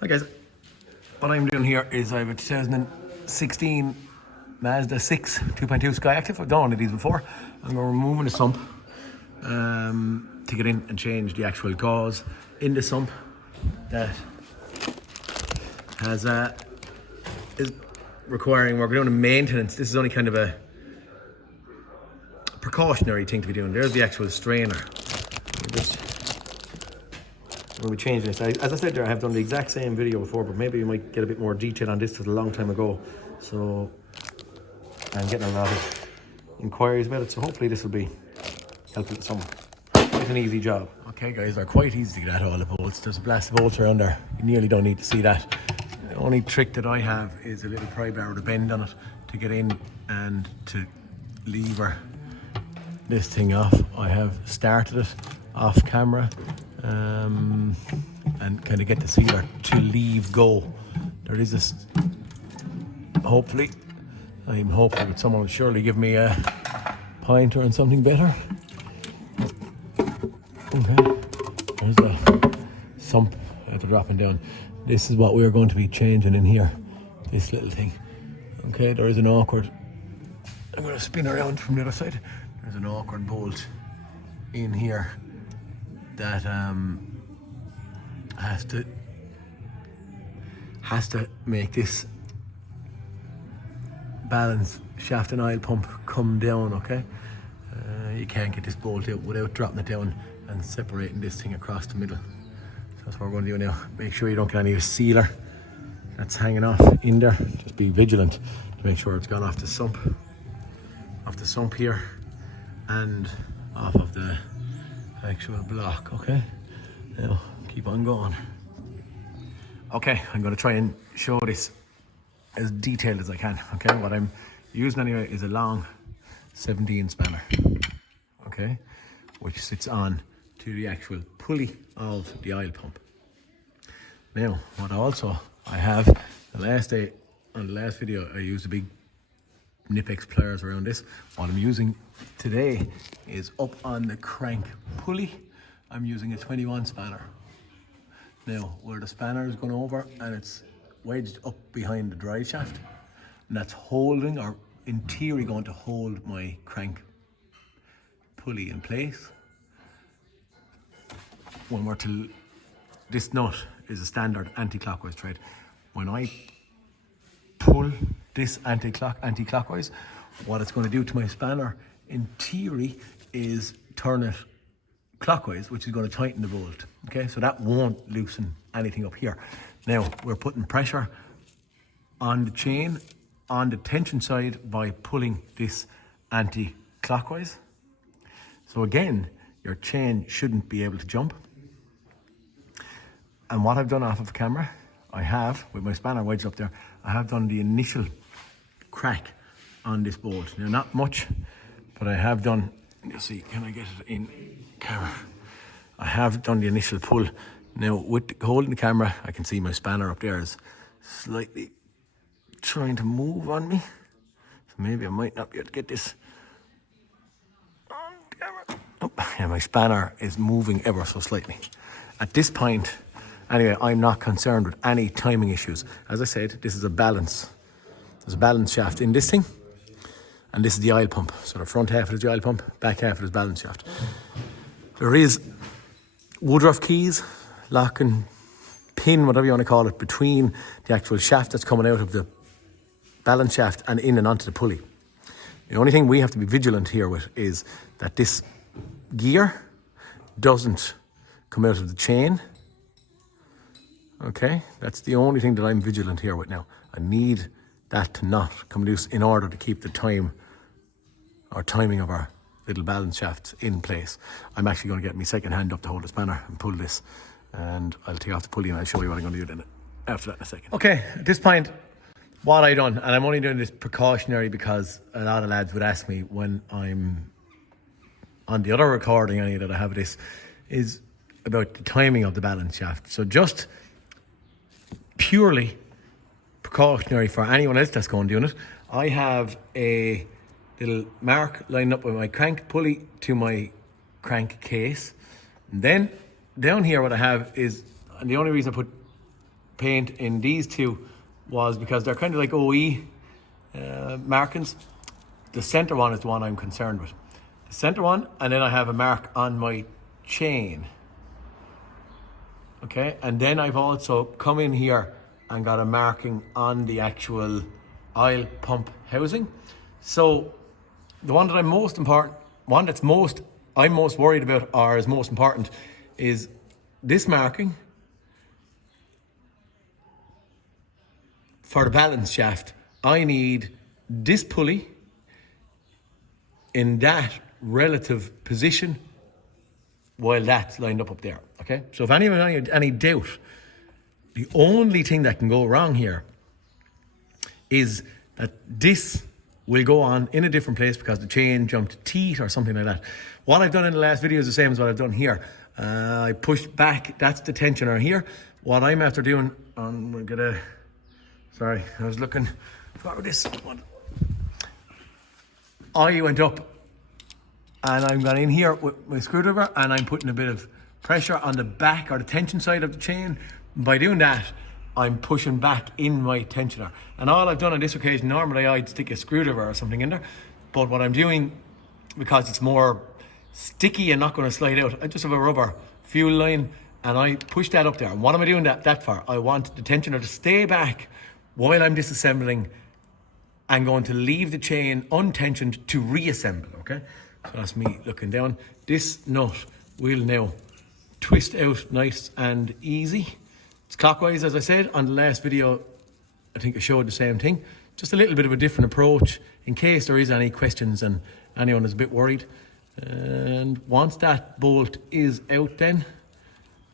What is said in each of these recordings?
Hi guys, what I'm doing here is I have a 2016 Mazda 6 2.2 Skyactive. I've done one of these before. I'm going to remove the sump to get in and change the actual gauze in the sump that has is requiring, we're doing a maintenance. This is only kind of a precautionary thing to be doing. There's the actual strainer. When we change this, as I said there, I have done the exact same video before, but maybe you might get a bit more detail on this. It was a long time ago, so I'm getting a lot of inquiries about it, so hopefully this will be helpful to someone. Quite an easy job. Okay guys, they're quite easy to get at, all the bolts. There's a blast of bolts around there. You nearly don't need to see that. The only trick that I have is a little pry bar with a bend on it to get in and to lever this thing off. I have started it off camera and kind of get the sealer to leave go. There is this, hopefully, I'm hopeful that someone will surely give me a pointer and something better. Okay, there's the sump after dropping down. This is what we're going to be changing in here, this little thing. Okay, there is an awkward, I'm going to spin around from the other side. There's an awkward bolt in here that has to make this balance shaft and oil pump come down. Okay, you can't get this bolt out without dropping it down and separating this thing across the middle. So that's what we're going to do now. Make sure you don't get any of the sealer that's hanging off in there. Just be vigilant to make sure it's gone off the sump here and off of the actual block. Okay, now keep on going. Okay, I'm going to try and show this as detailed as I can. Okay, what I'm using anyway is a long 17 spanner, okay, which sits on to the actual pulley of the oil pump. Now, what also I have, the last day on the last video I used a big Nipex pliers around this. What I'm using today is up on the crank pulley. I'm using a 21 spanner. Now, where the spanner is going over and it's wedged up behind the drive shaft, and that's holding, or in theory going to hold, my crank pulley in place. When we're to, this nut is a standard anti-clockwise thread. When I pull this anti-clockwise, what it's going to do to my spanner in theory is turn it clockwise, which is going to tighten the bolt. Okay, so that won't loosen anything up here. Now we're putting pressure on the chain on the tension side by pulling this anti-clockwise. So again, your chain shouldn't be able to jump. And what I've done off of camera, I have, with my spanner wedged up there, I have done the initial crack on this bolt. Now, not much, but I have done, you see, can I get it in camera? I have done the initial pull. Now, with holding the camera, I can see my spanner up there is slightly trying to move on me. So maybe I might not be able to get this on camera. Oh, yeah, my spanner is moving ever so slightly. At this point, anyway, I'm not concerned with any timing issues. As I said, this is a balance. There's a balance shaft in this thing, and this is the oil pump. So the front half is the oil pump, back half is balance shaft. There is Woodruff keys, lock and pin, whatever you want to call it, between the actual shaft that's coming out of the balance shaft and in and onto the pulley. The only thing we have to be vigilant here with is that this gear doesn't come out of the chain. Okay, that's the only thing that I'm vigilant here with now. I need that to not come loose in order to keep the time or timing of our little balance shafts in place. I'm actually going to get my second hand up to hold the spanner and pull this, and I'll take off the pulley and I'll show you what I'm going to do then after that in a second. Okay, at this point, what I done, and I'm only doing this precautionary because a lot of lads would ask me when I'm on the other recording any that I have this, is about the timing of the balance shaft. So just purely precautionary for anyone else that's going doing it, I have a little mark lined up with my crank pulley to my crank case. And then down here what I have is, and the only reason I put paint in these two was because they're kind of like OE markings. The center one is the one I'm concerned with. The center one, and then I have a mark on my chain. Okay, and then I've also come in here and got a marking on the actual oil pump housing. So the one that I'm most worried about, or is most important, is this marking for the balance shaft. I need this pulley in that relative position while that's lined up there, okay? So if anyone had any doubt, the only thing that can go wrong here is that this will go on in a different place because the chain jumped teeth or something like that. What I've done in the last video is the same as what I've done here. I pushed back, that's the tensioner here. What I'm after doing, we're gonna, sorry, I was looking for this one. I went up and I'm going in here with my screwdriver and I'm putting a bit of pressure on the back or the tension side of the chain. By doing that, I'm pushing back in my tensioner. And all I've done on this occasion, normally I'd stick a screwdriver or something in there, but what I'm doing, because it's more sticky and not going to slide out, I just have a rubber fuel line and I push that up there. And what am I doing that for? I want the tensioner to stay back while I'm disassembling and going to leave the chain untensioned to reassemble, okay? So that's me looking down. This nut will now twist out nice and easy. It's clockwise, as I said. On the last video, I think I showed the same thing. Just a little bit of a different approach in case there is any questions and anyone is a bit worried. And once that bolt is out then,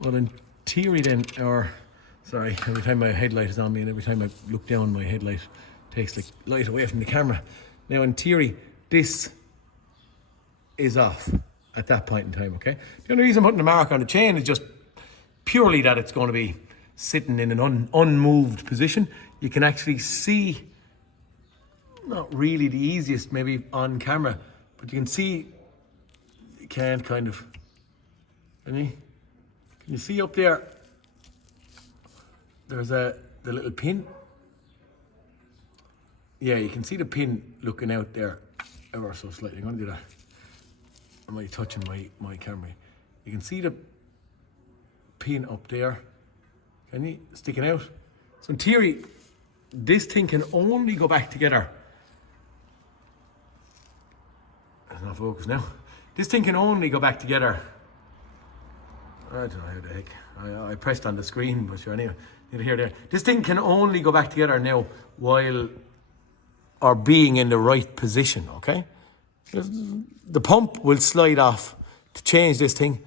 well in theory then, or sorry, every time my headlight is on me and every time I look down my headlight takes the light away from the camera. Now in theory, this is off at that point in time, okay? The only reason I'm putting the mark on the chain is just purely that it's going to be sitting in an unmoved position. You can actually see, not really the easiest maybe on camera, but you can see, you can kind of, can you see up there, there's the little pin. Yeah, you can see the pin looking out there ever so slightly. I'm going to do that. Am I touching my camera? You can see the pin up there. Can you? Sticking out. So in theory, this thing can only go back together. It's not focused now. This thing can only go back together. I don't know how the heck. I pressed on the screen, but sure, anyway. Neither here nor there. This thing can only go back together now while, or being in the right position, okay? The pump will slide off to change this thing.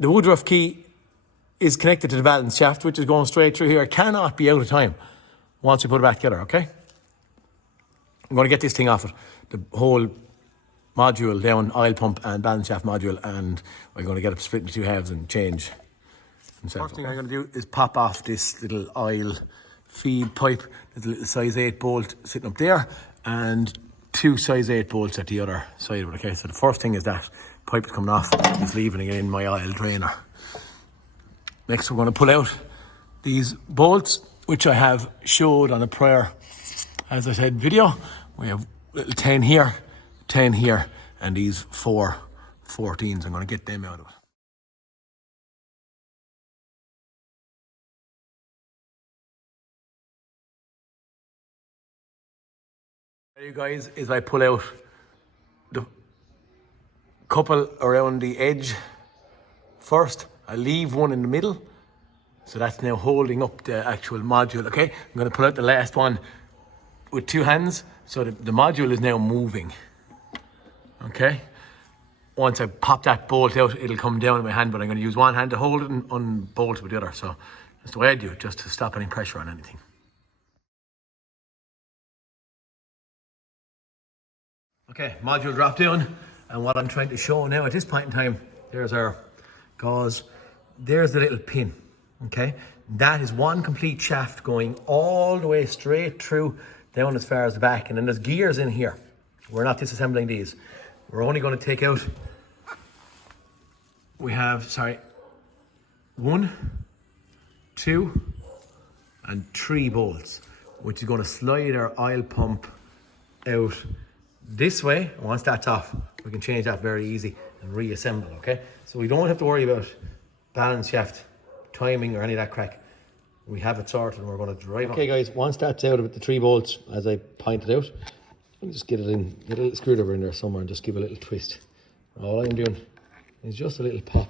The Woodruff key is connected to the balance shaft, which is going straight through here. It cannot be out of time once we put it back together, okay? I'm going to get this thing off it, the whole module down, oil pump and balance shaft module, and I'm going to get it split into two halves and change. First thing I'm going to do is pop off this little oil feed pipe. There's a little size 8 bolt sitting up there and 2 size 8 bolts at the other side of it, okay? So the first thing is that pipe is coming off, just leaving it in my oil drainer. Next we're going to pull out these bolts, which I have showed on a prior, as I said, video. We have little 10 here, and these 4 14s. I'm going to get them out of it. There you guys, is I pull out the couple around the edge first. I leave one in the middle, so that's now holding up the actual module, okay? I'm going to pull out the last one with 2 hands, so the module is now moving, okay? Once I pop that bolt out, it'll come down in my hand, but I'm going to use one hand to hold it and unbolt with the other, so that's the way I do it, just to stop any pressure on anything. Okay, module dropped down, and what I'm trying to show now at this point in time, there's our gauze, there's the little pin, okay? That is one complete shaft going all the way straight through down as far as the back, and then there's gears in here. We're not disassembling these. We're only going to take out, we have, 1, 2, and 3 bolts, which is going to slide our oil pump out this way. And once that's off, we can change that very easy and reassemble, okay? So we don't have to worry about balance shaft, timing or any of that crack. We have it sorted and we're going to drive on. Okay guys, once that's out of it, the 3 bolts, as I pointed out, let me just get it in, get a little screwdriver in there somewhere and just give it a little twist. All I'm doing is just a little pop.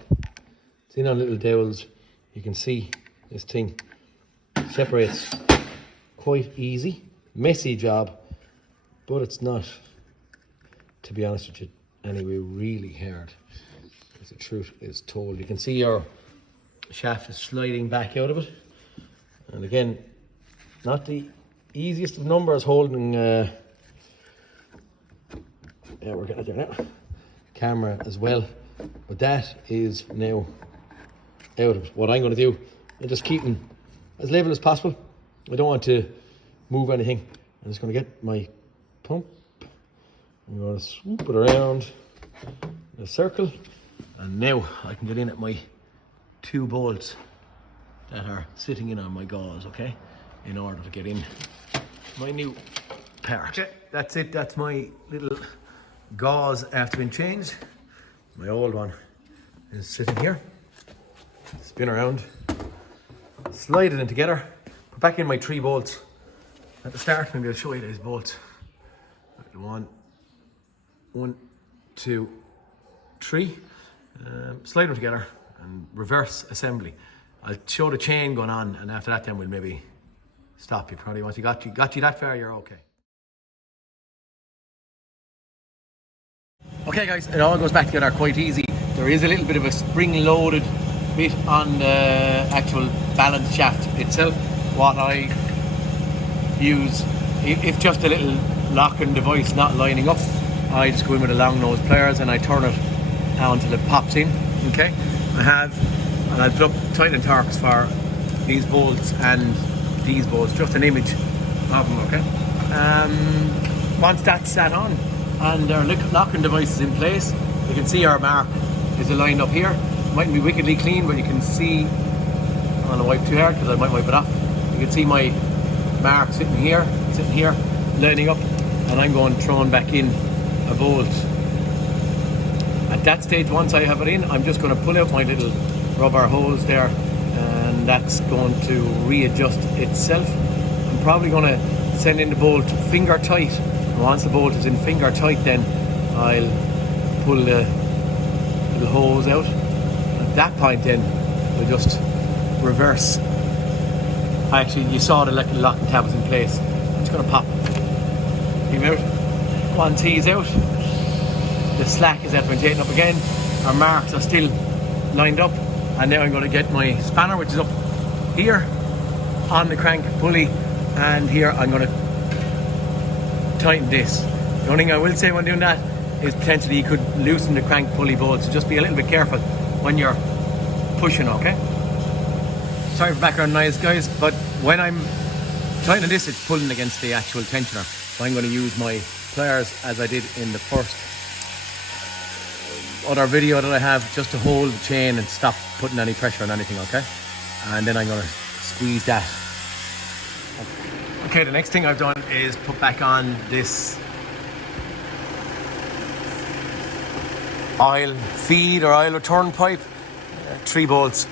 It's in on little dowels. You can see this thing separates quite easy. Messy job, but it's not, to be honest with you, anyway really hard. Because the truth is told. You can see your shaft is sliding back out of it. And again, not the easiest of numbers holding, yeah, we're getting it there now, camera as well. But that is now out of it. What I'm going to do is just keep them as level as possible. I don't want to move anything. I'm just going to get my pump. I'm going to swoop it around in a circle. And now I can get in at my 2 bolts that are sitting in on my gauze, okay? In order to get in my new part. Okay, that's it. That's my little gauze after being changed. My old one is sitting here. Spin around, slide it in together, put back in my 3 bolts. At the start, maybe I'll show you these bolts. 1, 2, 3. Slide them together and reverse assembly. I'll show the chain going on, and after that then we'll maybe stop you. Probably once you got you that far, you're okay. Okay guys, it all goes back together quite easy. There is a little bit of a spring-loaded bit on the actual balance shaft itself. What I use, if just a little locking device not lining up, I just go in with a long nose pliers and I turn it down until it pops in, okay? And I'll put up Titan Torx for these bolts and these bolts, just an image of them, okay? Once that's sat on and our locking device is in place, you can see our mark is aligned up here. It mightn't be wickedly clean, but you can see, I'm gonna wipe too hard because I might wipe it off. You can see my mark sitting here, lining up, and I'm going throwing back in a bolt. At that stage, once I have it in, I'm just going to pull out my little rubber hose there, and that's going to readjust itself. I'm probably going to send in the bolt finger tight, and once the bolt is in finger tight, then I'll pull the little hose out. At that point then, we'll just reverse. Actually, you saw the locking tab was in place. I'm just going to pop him out. Once he's out, the slack is taken up again. Our marks are still lined up, and now I'm going to get my spanner, which is up here on the crank pulley, and here I'm going to tighten this. The only thing I will say when doing that is potentially you could loosen the crank pulley bolt, so just be a little bit careful when you're pushing, okay? Sorry for background noise guys, but when I'm tightening this, it's pulling against the actual tensioner. So I'm going to use my pliers as I did in the first other video that I have, just to hold the chain and stop putting any pressure on anything, okay? And then I'm going to squeeze that. Okay, the next thing I've done is put back on this oil feed or oil return pipe. 3 bolts,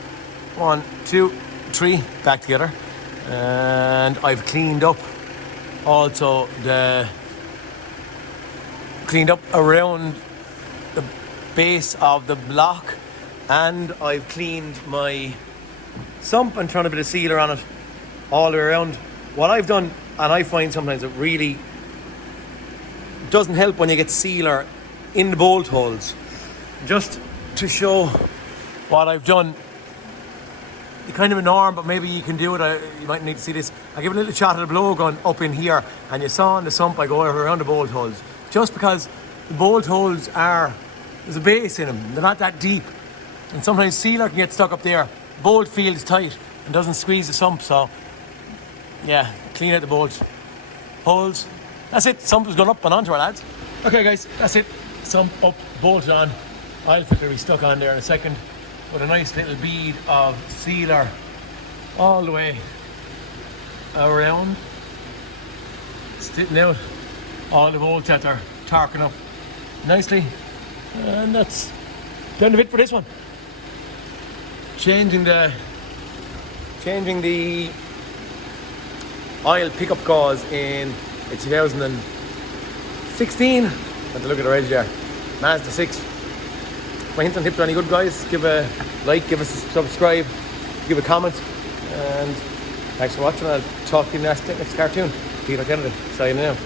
1, 2, 3 back together, and I've cleaned up also cleaned up around the base of the block, and I've cleaned my sump and thrown a bit of sealer on it all the way around. What I've done, and I find sometimes it really doesn't help when you get sealer in the bolt holes, just to show what I've done. It's kind of a norm, but maybe you can do it. You might need to see this. I give a little shot of the blowgun up in here, and you saw in the sump I go around the bolt holes, just because the bolt holes there's a base in them, they're not that deep, and sometimes sealer can get stuck up there. Bolt feels tight and doesn't squeeze the sump, so yeah, clean out the bolt holes. That's it, sump is going up and onto our lads. Okay guys, that's it, sump up, bolted on. Oil filter will be stuck on there in a second, with a nice little bead of sealer all the way around, splitting out all the bolts that are torquing up nicely, and that's done the bit for this one. Changing the oil pickup gauze in a 2016. Have to look at the reg there. Mazda 6. My hints and tips are any good, guys? Give a like, give us a subscribe, give a comment, and thanks for watching. I'll talk to you next cartoon. Peter Kennedy, signing out.